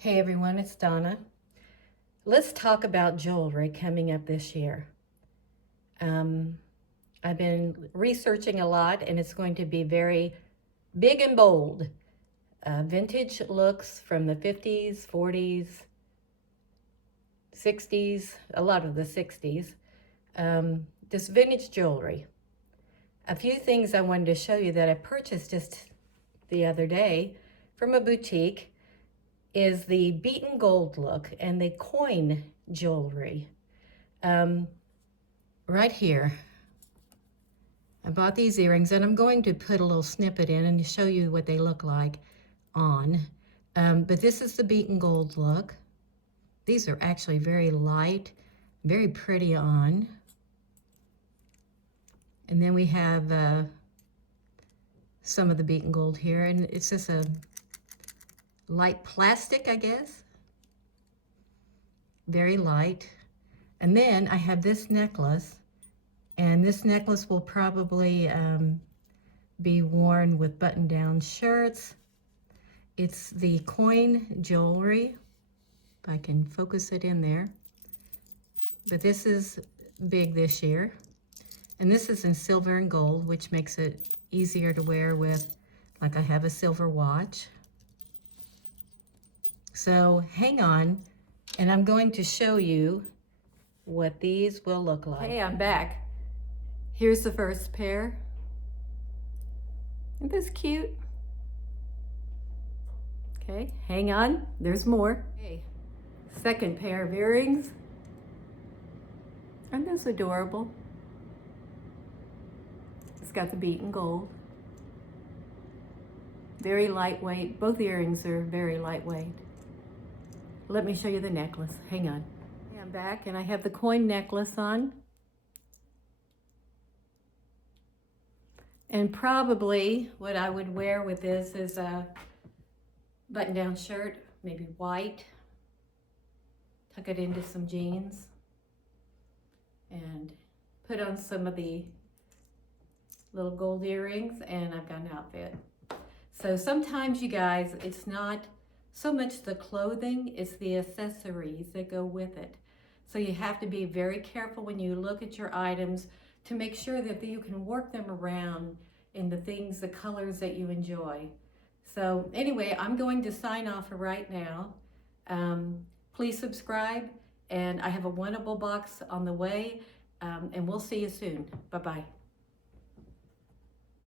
Hey everyone, it's Donna. Let's talk about jewelry coming up this year. I've been researching a lot and it's going to be very big and bold. Vintage looks from the 50s, 40s, 60s, a lot of the 60s. This vintage jewelry. A few things I wanted to show you that I purchased just the other day from a boutique is the beaten gold look and the coin jewelry. Right here, I bought these earrings and I'm going to put a little snippet in and show you what they look like on. But this is the beaten gold look. These are actually very light, very pretty on. And then we have some of the beaten gold here, and it's just a light plastic, I guess. Very light. And then I have this necklace, and this necklace will probably be worn with button-down shirts. It's the coin jewelry, if I can focus it in there. But this is big this year. And this is in silver and gold, which makes it easier to wear with, like I have a silver watch. So hang on, and I'm going to show you what these will look like. Hey, I'm back. Here's the first pair. Isn't this cute? Okay, hang on, there's more. Okay, second pair of earrings. Aren't those adorable? It's got the beaten gold. Very lightweight. Both earrings are very lightweight. Let me show you the necklace. Hang on. I'm back and I have the coin necklace on. And probably what I would wear with this is a button-down shirt, maybe white. Tuck it into some jeans and put on some of the little gold earrings, and I've got an outfit. So sometimes, you guys, it's not so much the clothing, it's the accessories that go with it. So you have to be very careful when you look at your items to make sure that you can work them around in the things, the colors that you enjoy. So anyway, I'm going to sign off for right now. Please subscribe, and I have a winnable box on the way, and we'll see you soon. Bye-bye.